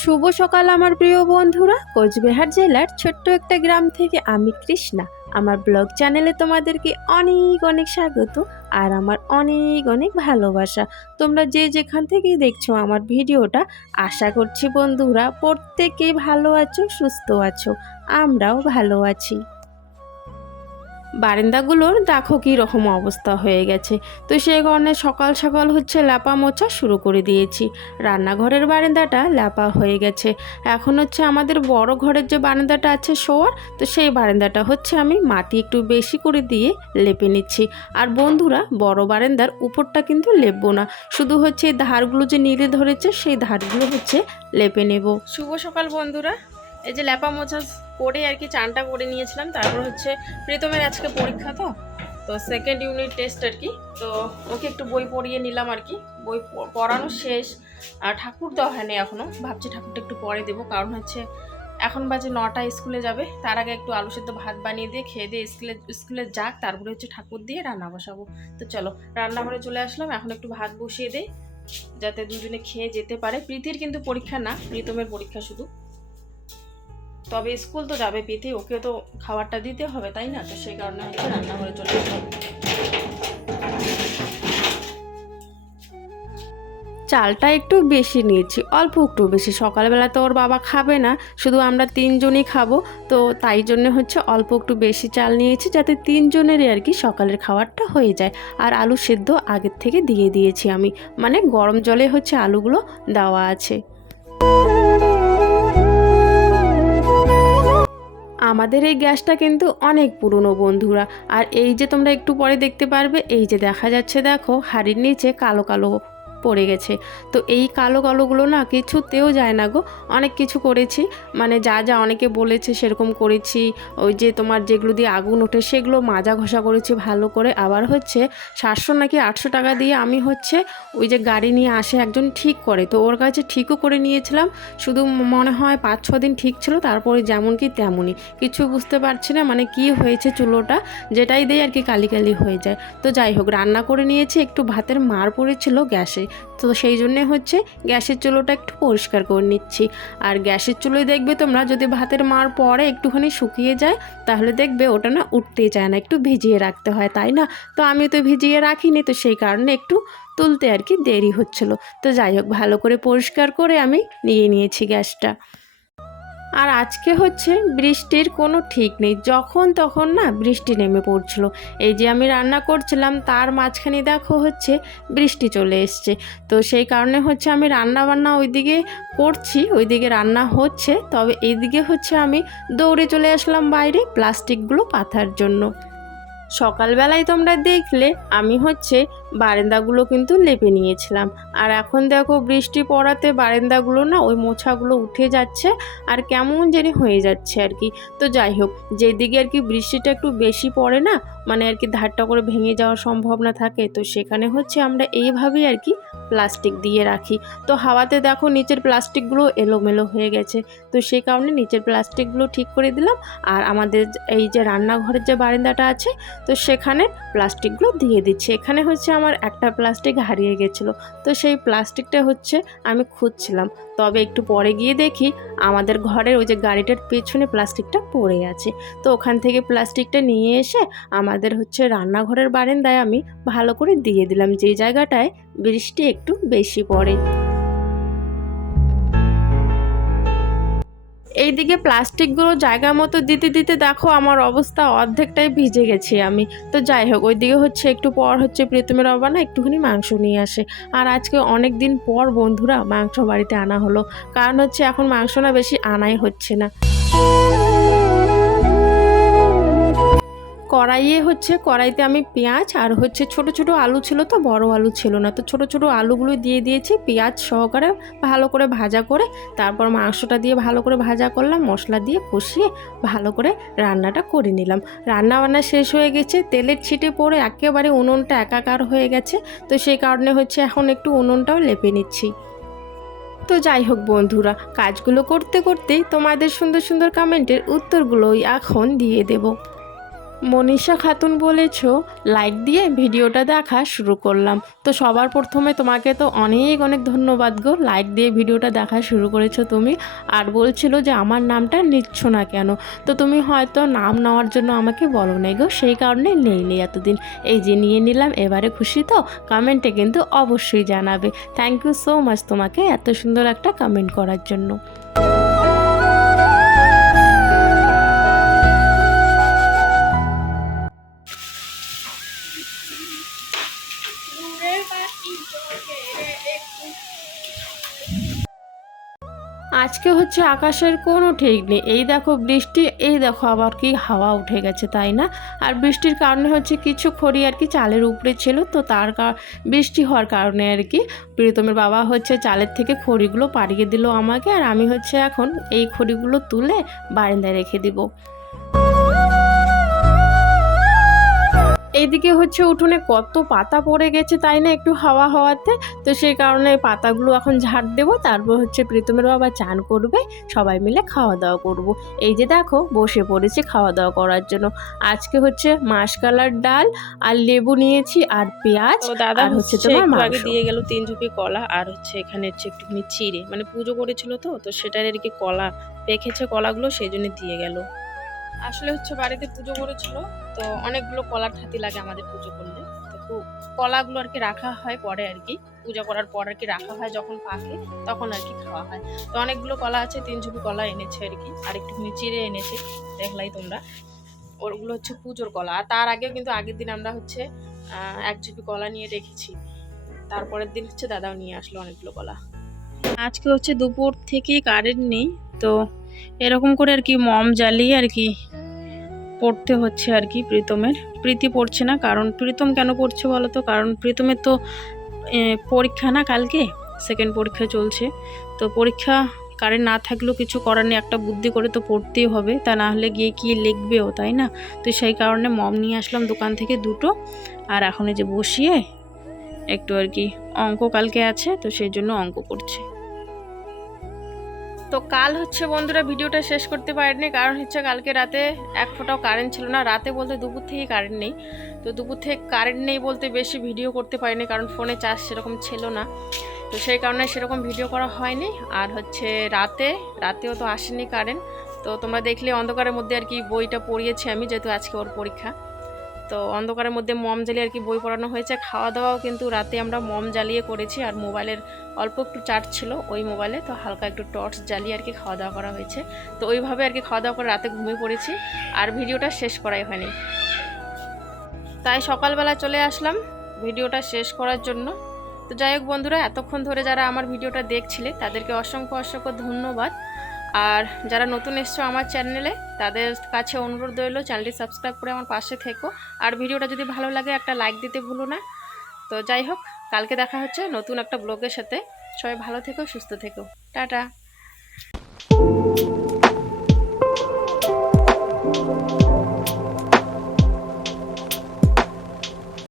শুভ সকাল আমার প্রিয় বন্ধুরা। কোচবিহার জেলার ছোট্ট একটা গ্রাম থেকে আমি কৃষ্ণা। আমার ব্লগ চ্যানেলে তোমাদেরকে অনেক অনেক স্বাগত আর আমার অনেক অনেক ভালোবাসা। তোমরা যে যেখান থেকেই দেখছো আমার ভিডিওটা, আশা করছি বন্ধুরা প্রত্যেকেই ভালো আছো, সুস্থ আছো। আমরাও ভালো আছি। বারান্দাগুলোর দেখো কী রকম অবস্থা হয়ে গেছে। তো সেই কারণে সকাল সকাল ল্যাপা মোছা শুরু করে দিয়েছি। রান্নাঘরের বারান্দাটা ল্যাপা হয়ে গেছে। এখন আমাদের বড় ঘরের যে বারান্দাটা আছে শোয়ার, তো সেই বারান্দাটা আমি মাটি একটু বেশি করে দিয়ে লেপে নিচ্ছি। আর বন্ধুরা, বড় বারান্দার উপরটা কিন্তু লেপবো না, শুধু এই ধারগুলো যে নীলে ধরেছে সেই ধারগুলো লেপে নেব। শুভ সকাল বন্ধুরা। এই যে ল্যাপা মোছা করে আর কি চানটা করে নিয়েছিলাম। তারপর প্রীতমের আজকে পরীক্ষা, তো সেকেন্ড ইউনিট টেস্ট আর কি। তো ওকে একটু বই পড়িয়ে নিলাম আর কি। বই পড়ানো শেষ, আর ঠাকুর দেওয়া হয়নি এখনও। ভাবছি ঠাকুরটা একটু পরে দেবো, কারণ এখন বাজে 9টায় স্কুলে যাবে। তার আগে একটু আলু সেদ্ধ ভাত বানিয়ে দিয়ে খেয়ে দিয়ে স্কুলে যাক, তারপরে ঠাকুর দিয়ে রান্না বসাবো। তো চলো রান্নাঘরে চলে আসলাম। এখন একটু ভাত বসিয়ে দেই যাতে দুজনে খেয়ে যেতে পারে। প্রীতির কিন্তু পরীক্ষা না, প্রীতমের পরীক্ষা শুধু। তবে স্কুল তো যাবে প্রীতি, ওকে তো খাবারটা দিতে হবে, তাই না? তো সেই কারণে রান্নাঘরে চলে আসলাম। চালটা একটু বেশি নিয়েছি, অল্প একটু বেশি। সকালবেলা তো ওর বাবা খাবে না, শুধু আমরা তিনজনই খাবো। তো তাই জন্য অল্প একটু বেশি চাল নিয়েছি, যাতে তিনজনেরই আর কি সকালের খাবারটা হয়ে যায়। আর আলু সেদ্ধ আগের থেকে দিয়ে দিয়েছি আমি, মানে গরম জলে আলুগুলো দেওয়া আছে। আমাদের এই গ্যাসটা কিন্তু অনেক পুরনো বন্ধুরা। আর এই যে তোমরা একটু পরে দেখতে পারবে, এই যে দেখা যাচ্ছে, দেখো হাঁড়ির নিচে কালো কালো পড়ে গেছে। তো এই কালো কালোগুলো না কিছুতেও যায় না গো। অনেক কিছু করেছি, মানে যা যা অনেকে বলেছে সেরকম করেছি। ওই যে তোমার যেগুলো দিয়ে আগুন ওঠে সেগুলো মাজা ঘষা করেছি ভালো করে। আবার 700 নাকি 800 টাকা দিয়ে আমি ওই যে গাড়ি নিয়ে আসে একজন ঠিক করে, তো ওর কাছে ঠিকও করে নিয়েছিলাম। শুধু মনে হয় 5-6 দিন ঠিক ছিল, তারপরে যেমন কি তেমনই। কিছু বুঝতে পারছি না মানে কি হয়েছে। চুলোটা যেটাই দেয় আর কি কালি কালি হয়ে যায়। তো যাই হোক, রান্না করে নিয়েছি। একটু ভাতের মার পড়েছিল গ্যাসে, তো সেই জন্যে গ্যাসের চুলোটা একটু পরিষ্কার করে নিচ্ছি। আর গ্যাসের চুলোয় দেখবে তোমরা, যদি ভাতের মার পরে একটুখানি শুকিয়ে যায়, তাহলে দেখবে ওটা না উঠতেই চায় না, একটু ভিজিয়ে রাখতে হয়, তাই না? তো আমি তো ভিজিয়ে রাখিনি, তো সেই কারণে একটু তুলতে আর কি দেরি হচ্ছিল। তো যাই হোক, ভালো করে পরিষ্কার করে আমি নিয়ে নিয়েছি গ্যাসটা। আর আজকে বৃষ্টির কোনো ঠিক নেই, যখন তখন না বৃষ্টি নেমে পড়ছিল। এই যে আমি রান্না করছিলাম, তার মাঝখানে দেখো বৃষ্টি চলে এসছে। তো সেই কারণে আমি রান্না বান্না ওইদিকে করছি, ওইদিকে রান্না হচ্ছে, তবে এইদিকে আমি দৌড়ে চলে আসলাম বাইরে প্লাস্টিকগুলো পাতার জন্য। সকালবেলায় তোমরা দেখলে আমি বারান্দাগুলো কিন্তু লেপে নিয়েছিলাম। আর এখন দেখো বৃষ্টি পড়াতে বারান্দাগুলো না ওই মোছাগুলো উঠে যাচ্ছে আর কেমন জানি হয়ে যাচ্ছে আর কি। তো যাই হোক, যেদিকে আর কি বৃষ্টিটা একটু বেশি পড়ে না, মানে আর কি ধারটা করে ভেঙে যাওয়ার সম্ভাবনা থাকে, তো সেখানে আমরা এইভাবেই আর কি প্লাস্টিক দিয়ে রাখি। তো হাওয়াতে দেখো নিচের প্লাস্টিকগুলো এলোমেলো হয়ে গেছে, তো সেই কারণে নিচের প্লাস্টিকগুলো ঠিক করে দিলাম। আর আমাদের এই যে রান্নাঘরের যে বারান্দাটা আছে, তো সেখানে প্লাস্টিকগুলো দিয়ে দিচ্ছি। এখানে আমার একটা প্লাস্টিক হারিয়ে গেছিলো, তো সেই প্লাস্টিকটা আমি খুঁজছিলাম। তবে একটু পরে গিয়ে দেখি আমাদের ঘরের ওই যে গাড়িটার পেছনে প্লাস্টিকটা পড়ে আছে। তো ওখান থেকে প্লাস্টিকটা নিয়ে এসে আমাদের রান্নাঘরের বারান্দায় আমি ভালো করে দিয়ে দিলাম, যে জায়গাটায় বৃষ্টি একটু বেশি পড়ে। এইদিকে প্লাস্টিকগুলো জায়গা মতো দিতে দিতে দেখো আমার অবস্থা অর্ধেকটাই ভিজে গেছি আমি। তো যাই হোক, ওইদিকে একটু পর প্রীতমের বাবা না একটুখানি মাংস নিয়ে আসে। আর আজকে অনেক দিন পর বন্ধুরা মাংস বাড়িতে আনা হলো, কারণ এখন মাংস না বেশি আনাই হচ্ছে না। কড়াইতে আমি পেঁয়াজ আর ছোট ছোট আলু ছিল, তো বড় আলু ছিল না, তো ছোট ছোট আলুগুলো দিয়ে দিয়েছি পেঁয়াজ সহকারে ভালো করে ভাজা করে। তারপর মাংসটা দিয়ে ভালো করে ভাজা করলাম, মশলা দিয়ে কষিয়ে ভালো করে রান্নাটা করে নিলাম। রান্না শেষ হয়ে গেছে, তেলের ছিটে পড়ে একেবারে উনুনটা একাকার হয়ে গেছে। তো সেই কারণে এখন একটু উনুনটাও লেপে নিচ্ছি। তো যাই হোক বন্ধুরা, কাজগুলো করতে করতেই তোমাদের সুন্দর সুন্দর কমেন্টের উত্তরগুলোই এখন দিয়ে দেব। মনীষা খাতুন বলেছ লাইক দিয়ে ভিডিওটা দেখা শুরু করলাম। তো সবার প্রথমে তোমাকে তো অনেক অনেক ধন্যবাদ গো, লাইক দিয়ে ভিডিওটা দেখা শুরু করেছো তুমি। আর বলছিল যে আমার নামটা নিচ্ছ না কেন, তো তুমি হয়তো নাম নেওয়ার জন্য আমাকে বলো নাই গো, সেই কারণে নেই এতদিন। এই যে নিয়ে নিলাম, এবারে খুশি তো? কমেন্টে কিন্তু অবশ্যই জানাবে। থ্যাংক ইউ সো মাচ তোমাকে এত সুন্দর একটা কমেন্ট করার জন্য। আজকে হচ্ছে আকাশের কোনো ঠিক নেই, এই দেখো বৃষ্টি, এই দেখো আবার কি হাওয়া উঠে গেছে, তাই না? আর বৃষ্টির কারণে হচ্ছে কিছু খড়ি আর কি চালের উপরে ছিল, তো বৃষ্টি হওয়ার কারণে আর কি প্রীতমের বাবা হচ্ছে চালের থেকে খড়িগুলো পাড়িয়ে দিল আমাকে, আর আমি হচ্ছে এখন এই খড়িগুলো তুলে বারান্দায় রেখে দিব। এইদিকে হচ্ছে উঠোনে কত পাতা পড়ে গেছে, তাই না, একটু হাওয়া হওয়াতে। তো সেই কারণে পাতাগুলো এখন ঝাড় দেবো, তারপর হচ্ছে প্রীতমের বাবা চান করবে, সবাই মিলে খাওয়া দাওয়া করব। এই যে দেখো বসে পড়েছি খাওয়া দাওয়া করার জন্য। আজকে হচ্ছে মাসকলার ডাল আর লেবু নিয়েছি আর পেঁয়াজ, দাদা আর হচ্ছে তোমার একটু মাংস। আগে দিয়ে গেল 3 ঝুপি কলা, আর হচ্ছে এখানে হচ্ছে একটুখানি চিড়ে, মানে পুজো করেছিল তো সেটার আর কি কলা পেকেছে কলাগুলো, সেই জন্য দিয়ে গেল। আসলে হচ্ছে বাড়িতে পুজো করেছিল, তো অনেকগুলো কলার ঠাতি লাগে আমাদের পুজো করলে, তো কলাগুলো আর কি রাখা হয় পরে, আর কি পূজা করার পর আর কি রাখা হয়, যখন পাকে তখন আর কি খাওয়া হয়। তো অনেকগুলো কলা আছে, 3 ঝুপি কলা এনেছে আর কি, আর একটুখানি চিড়ে এনেছে, দেখলাই তোমরা। ওগুলো হচ্ছে পুজোর কলা। আর তার আগেও কিন্তু আগের দিন আমরা হচ্ছে 1 ঝুপি কলা নিয়ে রেখেছি, তারপরের দিন হচ্ছে দাদাও নিয়ে আসলো অনেকগুলো কলা। আজকে হচ্ছে দুপুর থেকেই কারেন্ট নেই, তো এরকম করে আর কি মম জ্বালিয়ে আর কি পড়তে হচ্ছে আর কি। প্রীতি পড়ছে না, কারণ প্রীতম কেন পড়ছে বলো তো? কারণ প্রীতমের তো পরীক্ষা না, কালকে সেকেন্ড পরীক্ষা চলছে, তো পরীক্ষা কারেন্ট না থাকলেও কিছু করার নেই, একটা বুদ্ধি করে তো পড়তেই হবে, তা না হলে গিয়ে কি লিখবেও, তাই না? তো সেই কারণে মম নিয়ে আসলাম দোকান থেকে 2টো, আর এখন এই যে বসিয়ে একটু আর কি অঙ্ক কালকে আছে, তো সেই জন্য অঙ্ক করছে। তো কাল হচ্ছে বন্ধুরা ভিডিওটা শেষ করতে পারিনি, কারণ হচ্ছে কালকে রাতে এক ফোঁটাও কারেন্ট ছিল না। রাতে বলতে দুপুর থেকে কারেন্ট নেই, তো দুপুর থেকে কারেন্ট নেই বলতে বেশি ভিডিও করতে পারিনি, কারণ ফোনে চার্জ সেরকম ছিল না, তো সেই কারণে সেরকম ভিডিও করা হয়নি। আর হচ্ছে রাতেও তো আসেনি কারেন্ট, তো তোমরা দেখলে অন্ধকারের মধ্যে আর কি বইটা পড়িয়েছি আমি, যেহেতু আজকে ওর পরীক্ষা, তো অন্ধকারের মধ্যে মম জ্বালিয়ে আর কি বই পড়ানো হয়েছে। খাওয়া দাওয়াও কিন্তু রাতে আমরা মম জ্বালিয়ে করেছি, আর মোবাইলের অল্প একটু চার্জ ছিল ওই মোবাইলে, তো হালকা একটু টর্চ জ্বালিয়ে আর কি খাওয়া দাওয়া করা হয়েছে। তো ওইভাবে আর কি খাওয়া দাওয়া করে রাতে ঘুমিয়ে পড়েছি, আর ভিডিওটা শেষ করাই হয়নি, তাই সকালবেলা চলে আসলাম ভিডিওটা শেষ করার জন্য। তো যাই হোক বন্ধুরা, এতক্ষণ ধরে যারা আমার ভিডিওটা দেখছিলে তাদেরকে অসংখ্য অসংখ্য ধন্যবাদ। আর যারা নতুন এসছো আমার চ্যানেলে, তাদের কাছে অনুরোধ রইল চ্যানেলটি সাবস্ক্রাইব করে আমার পাশে থেকো, আর ভিডিওটা যদি ভালো লাগে একটা লাইক দিতে ভুলো না। তো যাই হোক, কালকে দেখা হচ্ছে নতুন একটা ব্লগের সাথে। সবাই ভালো থেকো, সুস্থ থেকো, টাটা।